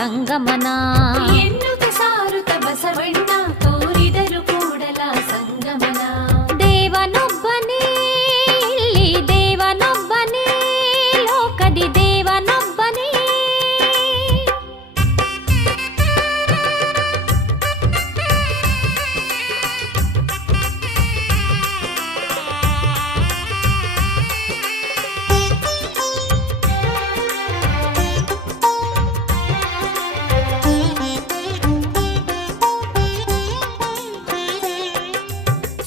ಸಂಗಮನ ಎನ್ನುತ್ತ ಸಾರುತ್ತ ಬಸವಣ್ಣ ತೋರಿದರು ಕೂಡಲ ಸಂಗಮನ. ದೇವನೊಬ್ಬನೇ ಇಲ್ಲಿ ದೇವನೊಬ್ಬನೇ ಲೋಕದಿ ದೇವನೊಬ್ಬನೇ.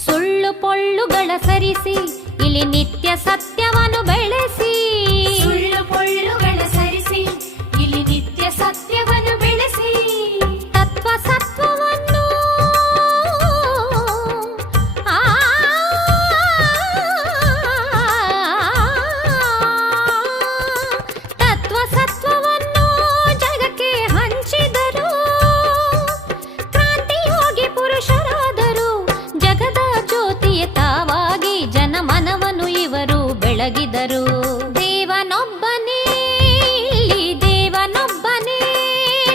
ಸುಳ್ಳು ಪೊಳ್ಳುಗಳ ಸರಿಸಿ ಇಲ್ಲಿ ನಿತ್ಯ ಸತ್ಯವನ್ನು ಬೆಳೆಸಿ. ಸುಳ್ಳು ಪೊಳ್ಳುಗಳ ಸರಿಸಿ ಇಲ್ಲಿ ನಿತ್ಯ ಸತ್ಯವನ್ನು ಬೆಳೆಸಿ. ತತ್ವ ಸತ್ವವನ್ನು ಆ ತತ್ವ ಸತ್ವವನ್ನು ಜಗಕ್ಕೆ ಹಂಚಿದರು. ಕ್ರಾಂತಿಯೋಗಿ ಪುರುಷರಾದರು. ಜಗದ ಜ್ಯೋತಿಯ ತಾವಾಗಿ ಜನಮನವನ್ನು ಇವರು ಬೆಳಗಿದರು. ದೇವನೊಬ್ಬನೇ ಇಲ್ಲಿ ದೇವನೊಬ್ಬನೇ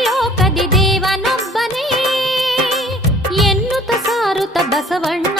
ಲೋಕದಿ ದೇವನೊಬ್ಬನೇ ಎನ್ನುತ್ತ ಸಾರುತ್ತ ಬಸವಣ್ಣ